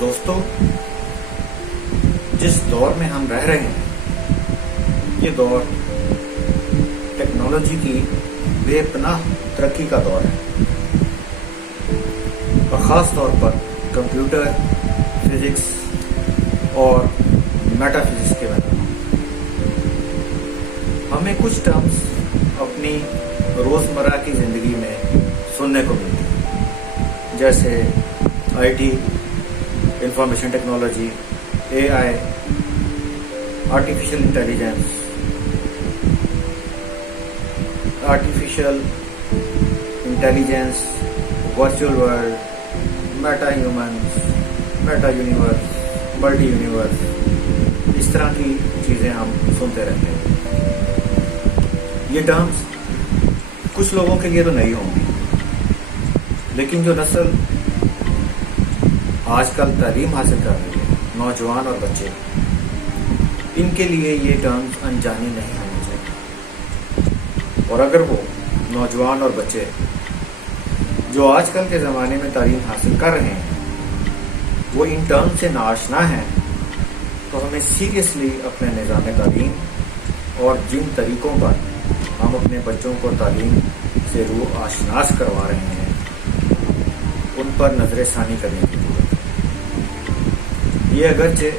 دوستو، جس دور میں ہم رہ رہے ہیں یہ دور ٹیکنالوجی کی بے پناہ ترقی کا دور ہے، اور خاص طور پر کمپیوٹر فزکس اور میٹا فزکس کے بارے میں ہمیں کچھ ٹرمز اپنی روزمرہ کی زندگی میں سننے کو ملتی ہیں، جیسے I T, information technology, A I, artificial intelligence, virtual world, meta humans, meta universe, multi universe, اس طرح کی چیزیں ہم سنتے رہتے ہیں۔ یہ ٹرمز کچھ لوگوں کے لیے تو نہیں ہوں گی، لیکن جو نسل آج کل تعلیم حاصل کر رہی ہے، نوجوان اور بچے، ان کے لیے یہ ٹرمز انجانی نہیں ہونے چاہیے۔ اور اگر وہ نوجوان اور بچے جو آج کل کے زمانے میں تعلیم حاصل کر رہے ہیں وہ ان ٹرمز سے ناآشنا ہیں، تو ہمیں سیریسلی اپنے نظام تعلیم اور جن طریقوں پر ہم اپنے بچوں کو تعلیم سے روح آشناس کروا رہے ہیں ان پر نظر ثانی کرنے کی ضرورت ہے۔ یہ اگرچہ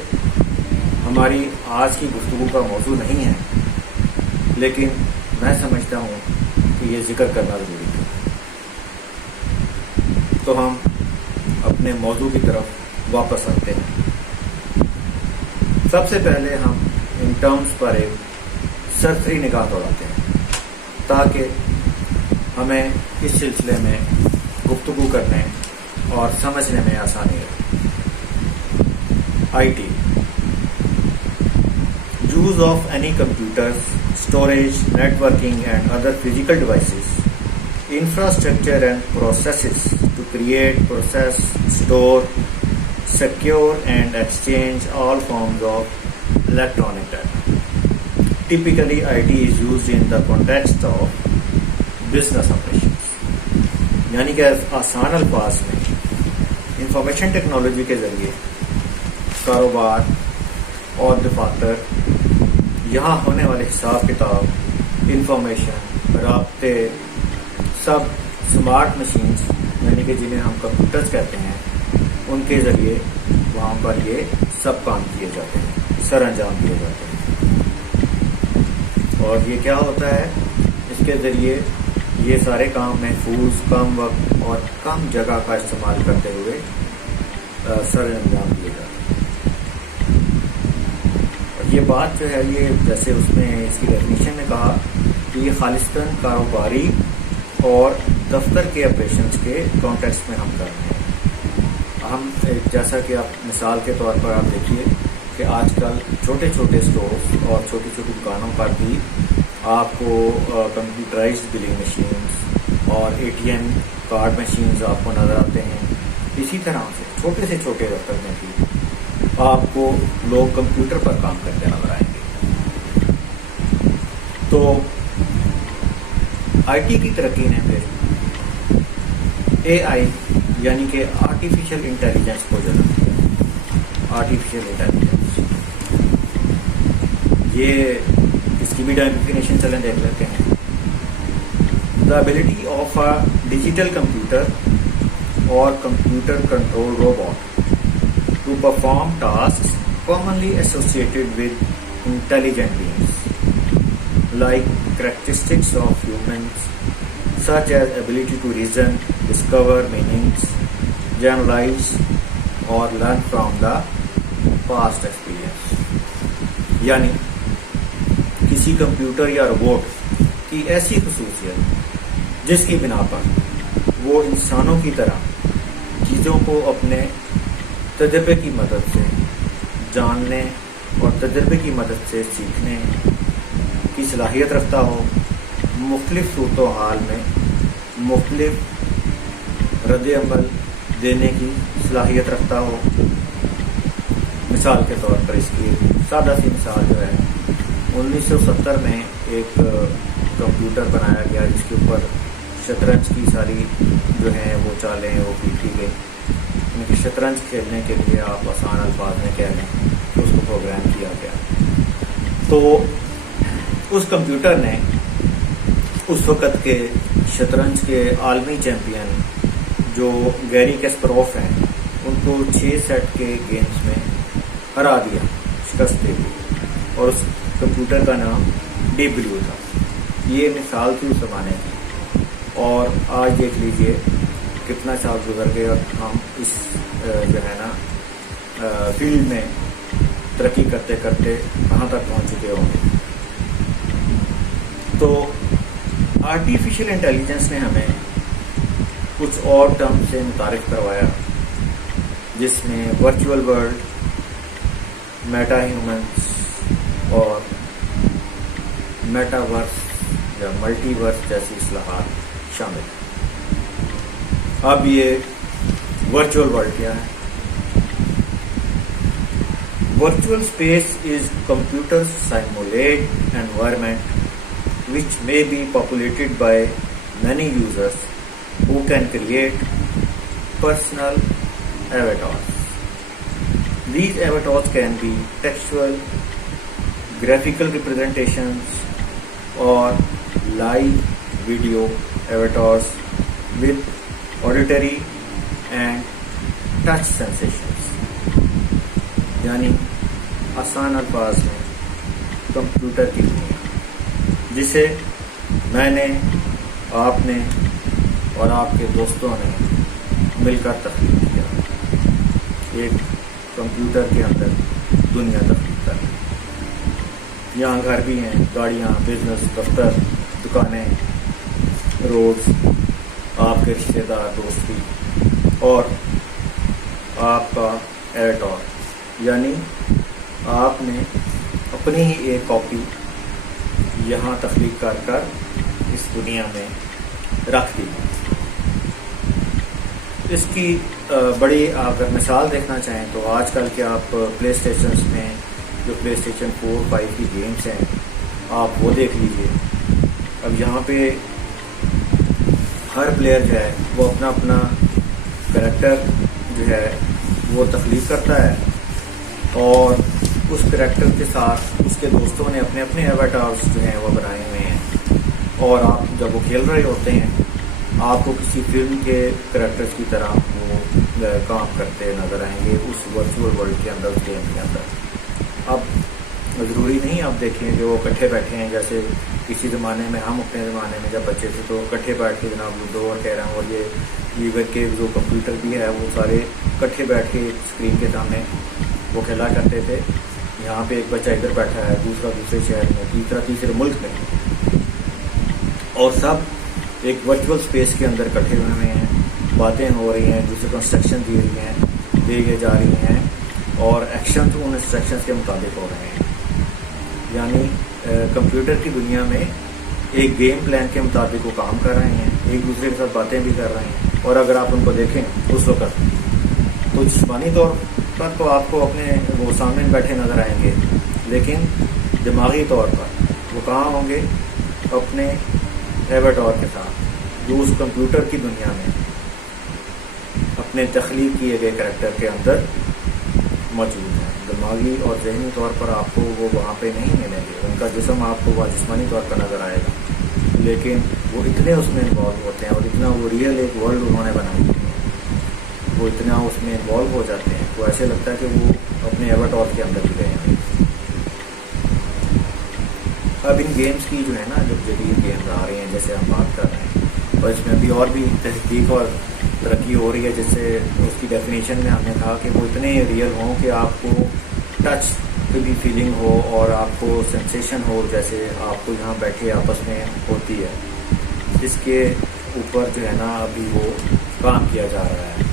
ہماری آج کی گفتگو کا موضوع نہیں ہے، لیکن میں سمجھتا ہوں کہ یہ ذکر کرنا ضروری ہے۔ تو ہم اپنے موضوع کی طرف واپس آتے ہیں۔ سب سے پہلے ہم ان ٹرمز پر ایک سرسری نگاہ دوڑاتے ہیں تاکہ ہمیں اس سلسلے میں گفتگو کرنے اور سمجھنے میں آسانی رہے۔ I T, use of any computers, storage, networking and other physical devices, infrastructure and processes to create, process, store, secure and exchange all forms of electronic data. Typically, IT is used in the context of business operations. یعنی کہ آسان الفاظ میں information technology کے ذریعے کاروبار اور دفاتر، یہاں ہونے والے حساب کتاب، انفارمیشن، رابطے، سب سمارٹ مشینز یعنی کہ جنہیں ہم کمپیوٹرز کہتے ہیں، ان کے ذریعے وہاں پر یہ سب کام کیے جاتے ہیں، سر انجام دیے جاتے ہیں۔ اور یہ کیا ہوتا ہے؟ اس کے ذریعے یہ سارے کام محفوظ، کم وقت اور کم جگہ کا استعمال کرتے ہوئے سر انجام دیے جاتے ہیں۔ یہ بات جو ہے، یہ جیسے اس میں اس کی ڈیفینیشن میں کہا کہ یہ خالصتاً کاروباری اور دفتر کے آپریشنز کے کانٹیکسٹ میں ہم کر رہے ہیں۔ ہم جیسا کہ آپ مثال کے طور پر آپ دیکھیے کہ آج کل چھوٹے چھوٹے اسٹورز اور چھوٹی چھوٹی دکانوں پر بھی آپ کو کمپیوٹرائزڈ بلنگ مشینز اور ATM کارڈ مشینز آپ کو نظر آتے ہیں۔ اسی طرح سے چھوٹے سے چھوٹے دفتر میں بھی آپ کو لوگ کمپیوٹر پر کام کرتے نظر آئیں گے۔ تو آئی ٹی کی ترقی نے پھر AI یعنی کہ آرٹیفیشل انٹیلیجنس کو جنم دیا۔ آرٹیفیشل انٹیلیجنس، یہ اس کی بھی ڈیفینیشن چلیں دیکھ لیتے ہیں۔ The ability of a digital computer اور computer control robot to perform tasks commonly associated with intelligent beings, like characteristics of humans such as ability to reason, discover meanings, generalize or learn from the past experience۔ یعنی کسی computer یا robot کی ایسی خصوصیت جس کی بنا پر وہ انسانوں کی طرح چیزوں کو اپنے تجربے کی مدد سے جاننے اور تجربے کی مدد سے سیکھنے کی صلاحیت رکھتا ہو، مختلف صورتحال میں مختلف رد عمل دینے کی صلاحیت رکھتا ہو۔ مثال کے طور پر اس کی سادہ سی مثال جو ہے، 1970 میں ایک کمپیوٹر بنایا گیا جس کے اوپر شطرنج کی ساری جو ہیں وہ چالیں وہ پیٹی گئی۔ میں کہ شطرنج کھیلنے کے لیے آپ آسان الفاظ میں کہہ لیں کہ اس کو پروگرام کیا گیا. تو اس کمپیوٹر نے اس وقت کے شطرنج کے عالمی چیمپئن جو گیری کیسپروف ہیں ان کو 6 سیٹ کے گیمز میں ہرا دیا, شکست دے دی, اور اس کمپیوٹر کا نام ڈیپ بلیو تھا. یہ مثال تھی اس زمانے کی, اور آج دیکھ لیجئے کتنا سال گزر گئے اور ہم اس جو ہے نا فیلڈ میں ترقی کرتے کرتے کہاں تک پہنچ چکے ہوں گے. تو آرٹیفیشیل انٹیلیجنس نے ہمیں کچھ اور ٹرم سے متعارف کروایا, جس میں ورچوئل ورلڈ, میٹا ہیومنس اور میٹا ورس یا ملٹی ورس جیسی اصطلاحات شامل ہیں. اب یہ ورچوئل ورلڈ کیا ہے؟ Virtual space is computer simulate environment which may be populated by many users who can create personal avatars. These avatars can be textual, graphical representations, or live video avatars with auditory and touch sensations. یعنی آسان الفاظ میں computer کی دنیا جسے میں نے, آپ نے اور آپ کے دوستوں نے مل کر تخلیق کیا. ایک کمپیوٹر کے اندر دنیا تخلیق کر. یہاں گھر بھی ہیں, گاڑیاں, بزنس, دفتر, دکانیں, روڈز, آپ کے رشتے دار, دوست بھی, اور آپ کا ایواتار یعنی آپ نے اپنی ہی ایک کاپی یہاں تخلیق کر کر اس دنیا میں رکھ دی. اس کی بڑی آپ اگر مثال دیکھنا چاہیں تو آج کل کے آپ پلے اسٹیشنس میں جو پلے اسٹیشن 4, 5 کی گیمز ہیں آپ وہ دیکھ لیجئے. اب یہاں پہ ہر پلیئر جو ہے وہ اپنا اپنا کریکٹر جو ہے وہ تخلیق کرتا ہے, اور اس کریکٹر کے ساتھ اس کے دوستوں نے اپنے اپنے ایواتارز جو ہیں وہ بنائے ہوئے ہیں, اور آپ جب وہ کھیل رہے ہوتے ہیں آپ کو کسی فلم کے کریکٹرز کی طرح وہ کام کرتے نظر آئیں گے اس ورچوئل ورلڈ کے اندر, اس گیم کے اندر. اب ضروری نہیں آپ دیکھیں کہ وہ اکٹھے بیٹھے ہیں, جیسے کسی زمانے میں ہم اپنے زمانے میں جب بچے تھے تو اکٹھے بیٹھ کے جناب لوڈو اور کیرم اور یہ ایون کے جو کمپیوٹر بھی ہے وہ سارے اکٹھے بیٹھ کے اسکرین کے سامنے وہ کھیلا کرتے تھے. یہاں پہ ایک بچہ ادھر بیٹھا ہے, دوسرا دوسرے شہر میں, تیسرا تیسرے ملک میں, اور سب ایک ورچوئل اسپیس کے اندر اکٹھے ہوئے ہیں, باتیں ہو رہی ہیں, دوسرے کو انسٹرکشن دیے جا رہی ہیں, اور ایکشن ان انسٹرکشنز کے مطابق ہو رہے ہیں. یعنی کمپیوٹر کی دنیا میں ایک گیم پلان کے مطابق وہ کام کر رہے ہیں, ایک دوسرے کے ساتھ باتیں بھی کر رہے ہیں. اور اگر آپ ان کو دیکھیں اس وقت تو جسمانی طور پر تو آپ کو اپنے وہ سامنے بیٹھے نظر آئیں گے, لیکن دماغی طور پر وہ کہاں ہوں گے؟ اپنے ایواتار کے ساتھ جو اس کمپیوٹر کی دنیا میں اپنے تخلیق کیے گئے کریکٹر کے اندر موجود ہیں. دماغی اور ذہنی طور پر آپ کو وہ وہاں پہ نہیں ملیں گے, ان کا جسم آپ کو وہ جسمانی طور پر نظر آئے گا, لیکن وہ اتنے اس میں انوالو ہوتے ہیں اور اتنا وہ ریئل ایک ورلڈ انہوں نے بنائی ہے, وہ اتنا اس میں انوالو ہو جاتے ہیں تو ایسے لگتا ہے کہ وہ اپنے ایواتار کے اندر بھی گئے ہیں. اب ان گیمز کی جو ہے نا جو جدید گیمز آ رہی ہیں جیسے ہم بات کر رہے ہیں, اور اس میں ابھی اور بھی تحقیق اور ترقی ہو رہی ہے, جس سے اس کی ڈیفینیشن میں ہم نے کہا کہ وہ اتنے ریئل ہوں کہ آپ کو ٹچ کی بھی فیلنگ ہو اور آپ کو سینسیشن ہو جیسے آپ کو یہاں بیٹھے آپس میں ہوتی ہے. اس کے اوپر جو ہے نا ابھی وہ کام کیا جا رہا ہے,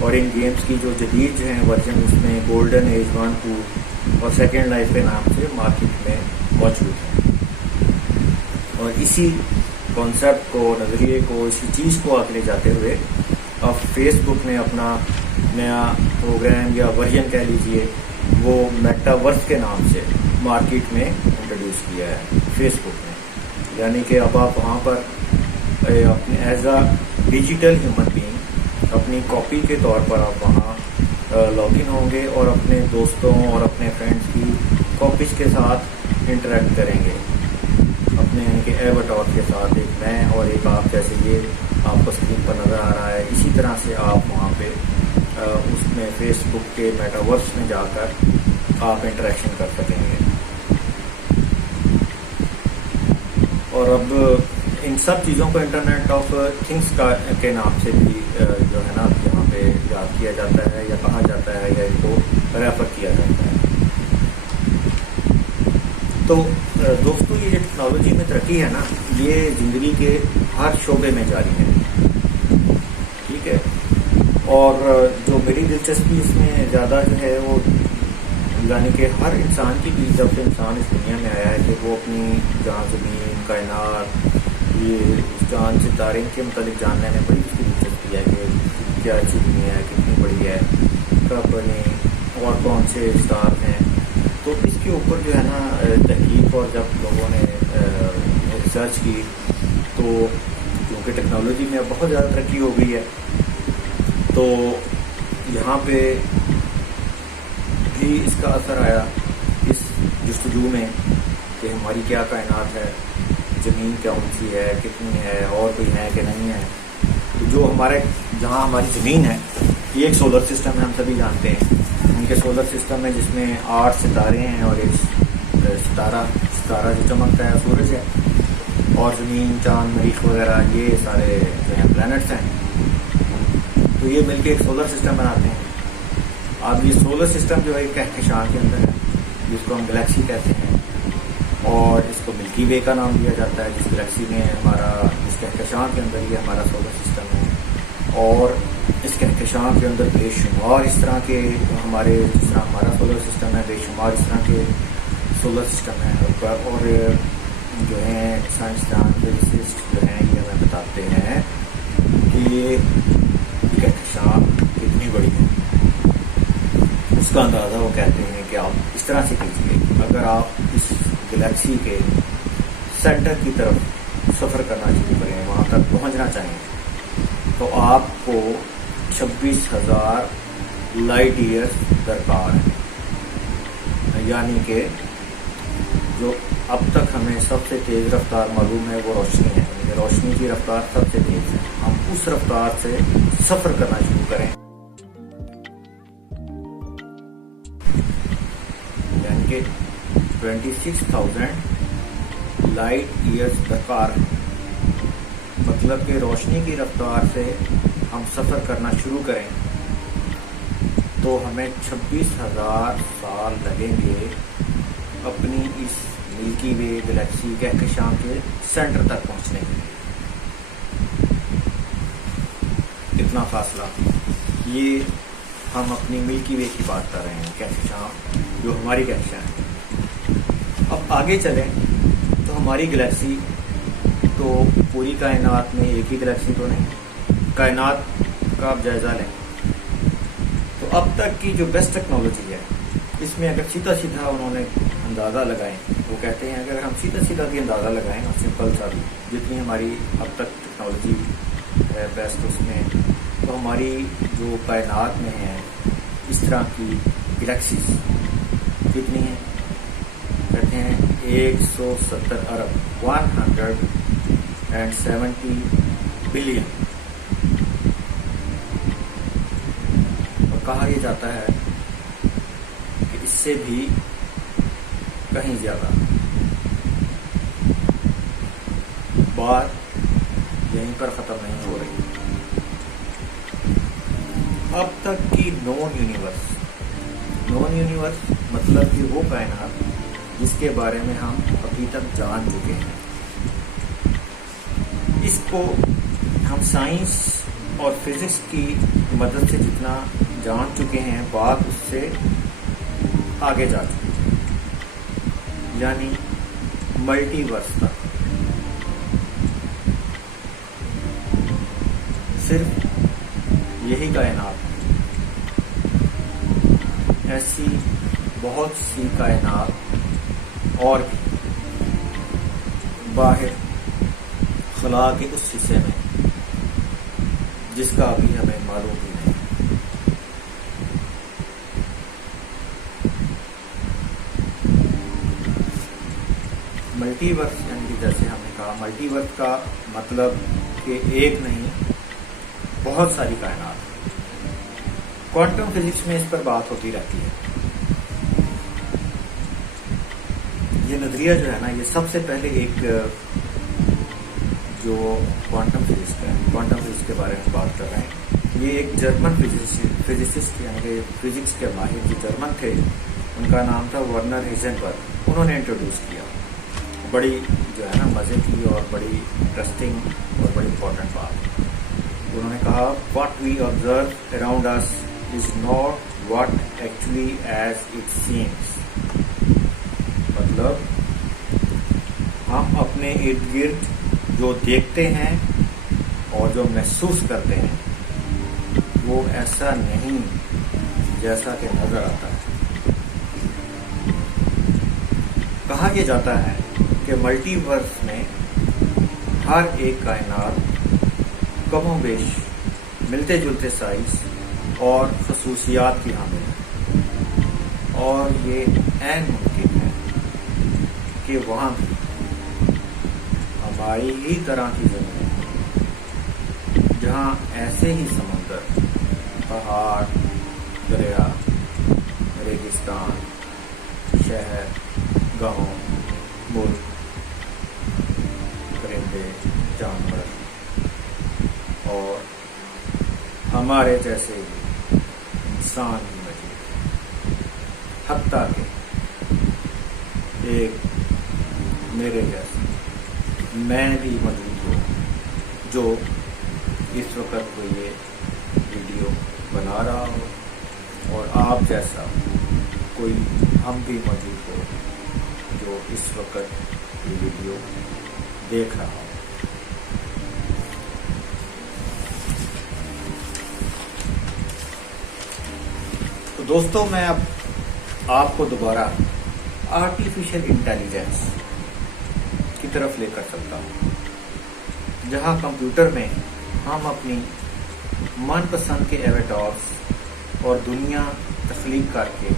اور ان گیمز کی جو جدید جو ہیں ورژن اس میں گولڈن ایج 1, 2 اور سیکنڈ لائف کے نام سے مارکیٹ میں موجود ہیں. اور اسی کانسیپٹ کو, نظریے کو, اسی چیز کو آگے لے جاتے ہوئے اب فیس بک نے اپنا نیا پروگرام یا ورژن کہہ لیجئے وہ میٹا ورس کے نام سے مارکیٹ میں انٹروڈیوس کیا ہے فیس بک نے. یعنی کہ اب آپ وہاں پر اپنے as a digital human being اپنی کاپی کے طور پر آپ وہاں لاگ ان ہوں گے اور اپنے دوستوں اور اپنے فرینڈس کی کاپیز کے ساتھ انٹریکٹ کریں گے، اپنے یعنی کہ ایواتار کے ساتھ، ایک میں اور ایک آپ، جیسے یہ آپ کو اسکرین پر نظر آ رہا ہے، اسی طرح سے آپ وہاں پہ اس میں فیس بک کے میٹاورس میں جا کر آپ انٹریکشن کر سکیں گے۔ اور اب ان سب چیزوں کو انٹرنیٹ آف تھنگس کے نام سے بھی جو ہے نا یہاں پہ یاد کیا جاتا ہے یا کہا جاتا ہے یا ان کو ریفر کیا جاتا ہے۔ تو دوستو یہ ٹیکنالوجی میں ترقی ہے نا، یہ زندگی کے ہر شعبے میں جاری ہے، ٹھیک ہے۔ اور جو میری دلچسپی اس میں زیادہ جو ہے وہ یعنی کہ ہر انسان کی بھی، جب سے انسان اس دنیا میں آیا ہے کہ وہ اپنی جہاں زمین، کائنات، یہ چاند، ستارے کے متعلق جاننے میں بڑی اس کی دلچسپی ہے کہ کیا اچھی دنیا ہے، کتنی بڑی ہے، کب بنی اور کون سے اسٹار ہیں۔ تو اس کے اوپر جو ہے نا تحقیق، اور جب لوگوں نے ریسرچ کی تو کیونکہ ٹیکنالوجی میں بہت زیادہ ترقی ہو گئی ہے، تو یہاں پہ بھی اس کا اثر آیا اس جستجو میں کہ ہماری کیا کائنات ہے، زمین کون سی ہے، کتنی ہے، اور کوئی ہے کہ نہیں ہے۔ تو جو ہمارے جہاں ہماری زمین ہے یہ ایک سولر سسٹم ہے، ہم سبھی جانتے ہیں ان کے سولر سسٹم ہے جس میں 8 ستارے ہیں اور ایک ستارہ جو چمکتا ہے سورج ہے، اور زمین، چاند، مریخ وغیرہ یہ سارے جو ہیں پلانٹس ہیں، تو یہ مل کے ایک سولر سسٹم بناتے ہیں۔ اب یہ سولر سسٹم جو ہے ایک کہکشان کے اندر ہے جس کو ہم گلیکسی کہتے ہیں، اور اس کو ملکی وے کا نام دیا جاتا ہے، جس گلیکسی میں ہمارا، اس کہکشان کے اندر یہ ہمارا سولر سسٹم ہے۔ اور اس کہکشان کے اندر بے شمار اس طرح کے ہمارے، جس طرح ہمارا سولر سسٹم ہے، بے شمار اس طرح کے سولر سسٹم ہیں، اور جو ہیں سائنسدان فزسسٹ جو ہیں یہ ہمیں بتاتے ہیں کہ یہ کہکشان کتنی بڑی ہے۔ اس کا اندازہ وہ کہتے ہیں کہ آپ اس طرح سے کیجیے کہ اگر آپ اس گلیکسی کے سینٹر کی طرف سفر کرنا شروع کریں، وہاں تک پہنچنا چاہیں، تو آپ کو 26,000 لائٹ ایئرز درکار ہے، یعنی کہ جو اب تک ہمیں سب سے تیز رفتار معلوم ہے وہ روشنی ہے، یعنی روشنی کی رفتار سب سے تیز ہے، ہم اس رفتار سے سفر کرنا شروع کریں، یعنی کہ 26,000 لائٹ ایئرز درکار ہے۔ مطلب کہ روشنی کی رفتار سے ہم سفر کرنا شروع کریں تو ہمیں 26,000 سال لگیں گے اپنی اس ملکی وے گلیکسی کہکشان کے سینٹر تک پہنچنے کے لیے۔ اتنا فاصلہ، یہ ہم اپنی ملکی وے کی بات کر رہے ہیں، کہکشان جو ہماری کہکشان ہے۔ اب آگے چلیں تو ہماری گلیکسی تو پوری کائنات میں ایک ہی گلیکسی تو نہیں، کائنات کا آپ جائزہ لیں تو اب تک کی جو بیسٹ ٹیکنالوجی ہے اس میں اگر سیدھا سیدھا انہوں نے اندازہ لگائیں، وہ کہتے ہیں اگر ہم سیدھا سیدھا بھی اندازہ لگائیں نا، سمپل سا بھی، جتنی ہماری اب تک ٹیکنالوجی ہے بیسٹ اس میں، تو ہماری جو کائنات میں ہے اس طرح کی گلیکسیز کتنی ہیں؟ کہتے ہیں 170 ارب 170 بلین، اور کہا یہ جاتا ہے کہ اس سے بھی کہیں زیادہ۔ بات یہیں پر ختم نہیں ہو رہی، اب تک کی نون یونیورس مطلب کہ وہ کائنات جس کے بارے میں ہم ابھی تک جان چکے ہیں، اس کو ہم سائنس اور فزکس کی مدد سے جتنا جان چکے ہیں، بات اس سے آگے جا چکی ہے، یعنی ملٹی ورس تک۔ صرف یہی کائنات ہے، ایسی بہت سی کائنات اور بھی باہر خلا کے اس حصے میں جس کا ابھی ہمیں معلوم بھی نہیں. ملٹی ورس یعنی کہ جیسے ہم نے کہا ملٹی ورس کا مطلب کہ ایک نہیں بہت ساری کائنات. کوانٹم فزکس میں اس پر بات ہوتی رہتی ہے. یہ نظریہ جو ہے نا یہ سب سے پہلے ایک جو کوانٹم فزکس کے بارے میں بات کر رہے ہیں یہ ایک جرمن فزسسٹ یعنی کہ فزکس کے ماہر جو جرمن تھے ان کا نام تھا ورنر ہیزنبرگ. انہوں نے انٹروڈیوس کیا. بڑی جو ہے نا مزے کی اور بڑی انٹرسٹنگ اور بڑی امپورٹنٹ بات. انہوں نے کہا what we observe around us is not what actually as it seems. مطلب ہم اپنے ارد گرد جو دیکھتے ہیں اور جو محسوس کرتے ہیں وہ ایسا نہیں جیسا کہ نظر آتا ہے. کہا یہ جاتا ہے کہ ملٹی ورس میں ہر ایک کائنات کم و بیش ملتے جلتے سائز اور خصوصیات کی حامل ہے اور یہ عین ممکن ہے کہ وہاں بھی ہماری ہی طرح کی زمین جہاں ایسے ہی سمندر، پہاڑ، دریا، ریگستان، شہر، گاؤں، ملک، پرندے، جانور اور ہمارے جیسے ہی انسان بھی موجود. حتیٰ کہ ایک میرے جیسے میں بھی موجود ہوں جو اس وقت کو یہ ویڈیو بنا رہا ہو اور آپ جیسا کوئی ہم بھی موجود ہو جو اس وقت یہ ویڈیو دیکھ رہا ہو. تو دوستوں میں اب آپ کو دوبارہ آرٹیفیشل انٹیلیجنس کی طرف لے کر چلتا ہوں جہاں کمپیوٹر میں ہم اپنی من پسند کے ایویٹارز اور دنیا تخلیق کر کے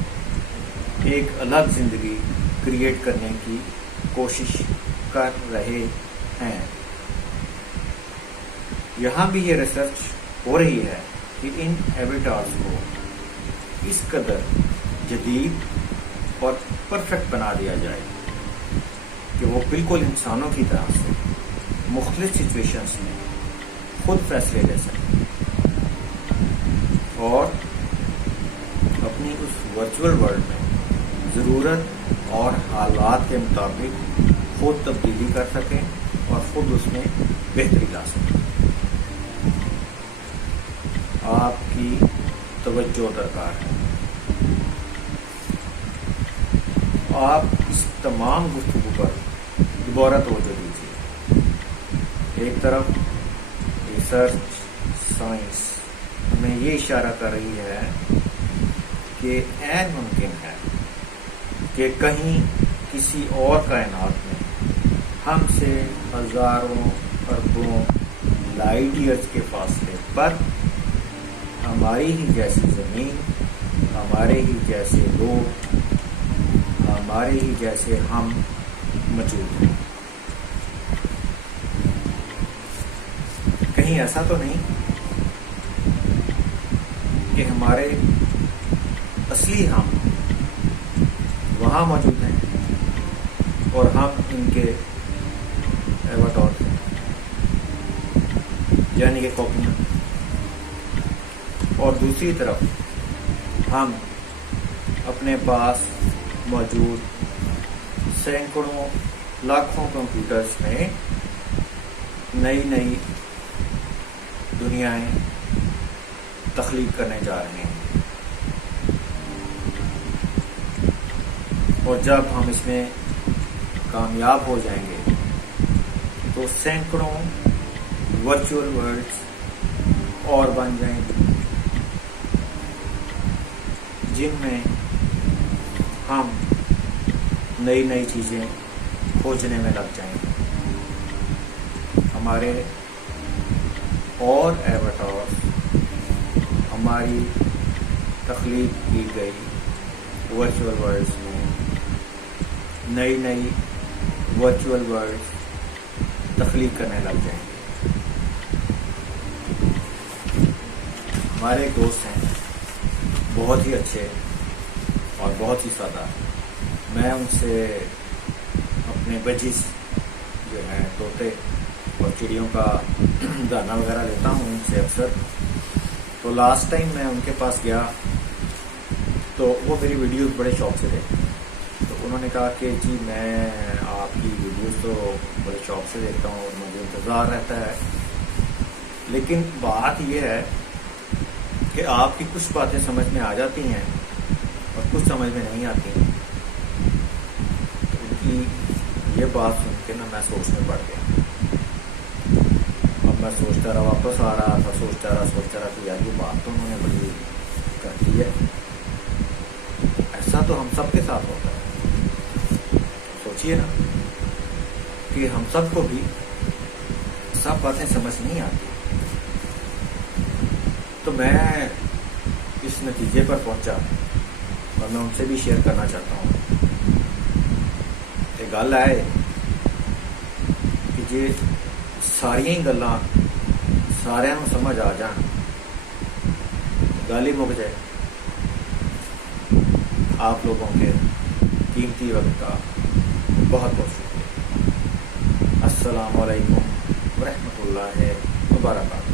ایک الگ زندگی کریٹ کرنے کی کوشش کر رہے ہیں. یہاں بھی یہ ریسرچ ہو رہی ہے کہ ان ایویٹارز کو اس قدر جدید اور پرفیکٹ بنا دیا جائے کہ وہ بالکل انسانوں کی طرح سے مختلف سچویشنز میں خود فیصلے لے سکیں اور اپنی اس ورچوئل ورلڈ میں ضرورت اور حالات کے مطابق خود تبدیلی کر سکیں اور خود اس میں بہتری لا سکیں. آپ کی توجہ درکار ہے. آپ اس تمام گفتگو پر دوبارہ توجہ دیجیے. ایک طرف ریسرچ سائنس ہمیں یہ اشارہ کر رہی ہے کہ عین ممکن ہے کہ کہیں کسی اور کائنات میں ہم سے ہزاروں اربوں لائٹ ایئرز کے فاصلے پر ہماری ہی جیسی زمین، ہمارے ہی جیسے لوگ، ہمارے ہی جیسے ہم موجود ہیں. کہیں ایسا تو نہیں کہ ہمارے اصلی ہم وہاں موجود ہیں اور ہم ان کے ایواتار ہیں یعنی کہ کاپیاں، اور دوسری طرف ہم اپنے پاس موجود سینکڑوں لاکھوں کمپیوٹرز میں نئی نئی دنیایں تخلیق کرنے جا رہے ہیں. اور جب ہم اس میں کامیاب ہو جائیں گے تو سینکڑوں ورچوئل ورلڈز اور بن جائیں گے جن میں ہم نئی نئی چیزیں کھوجنے میں لگ جائیں گے. ہمارے اور ایواتارز ہماری تخلیق کی گئی ورچوئل ورلڈس میں نئی نئی ورچوئل ورلڈس تخلیق کرنے لگ جائیں گے. ہمارے ایک دوست ہیں بہت ہی اچھے اور بہت ہی سادہ. میں ان سے اپنے بجز جو ہیں طوطے اور چڑیوں کا دانہ وغیرہ لیتا ہوں ان سے اکثر. تو لاسٹ ٹائم میں ان کے پاس گیا تو وہ میری ویڈیوز بڑے شوق سے دیکھتے ہیں. تو انہوں نے کہا کہ جی میں آپ کی ویڈیوز تو بڑے شوق سے دیکھتا ہوں اور مجھے انتظار رہتا ہے، لیکن بات یہ ہے کہ آپ کی کچھ باتیں سمجھ میں آ جاتی ہیں اور کچھ سمجھ میں نہیں آتی. تو ان کی یہ بات سن کے نا میں سوچ میں پڑ گیا. اب میں سوچتا رہا، واپس آ رہا تھا، سوچتا رہا کہ یار یہ بات تو انہوں نے بڑی کر دی ہے. ایسا تو ہم سب کے ساتھ ہوتا ہے. سوچئے نا کہ ہم سب کو بھی سب باتیں سمجھ نہیں آتی. تو میں اس نتیجے پر پہنچا اور میں ان سے بھی شیئر کرنا چاہتا ہوں. یہ گل ہے کہ جی ساریاں ہی گلاں سارے سمجھ آ جان گل ہی مک جائے. آپ لوگوں کے قیمتی وقت کا بہت بہت شکریہ. السلام علیکم ورحمۃ اللہ وبرکاتہ.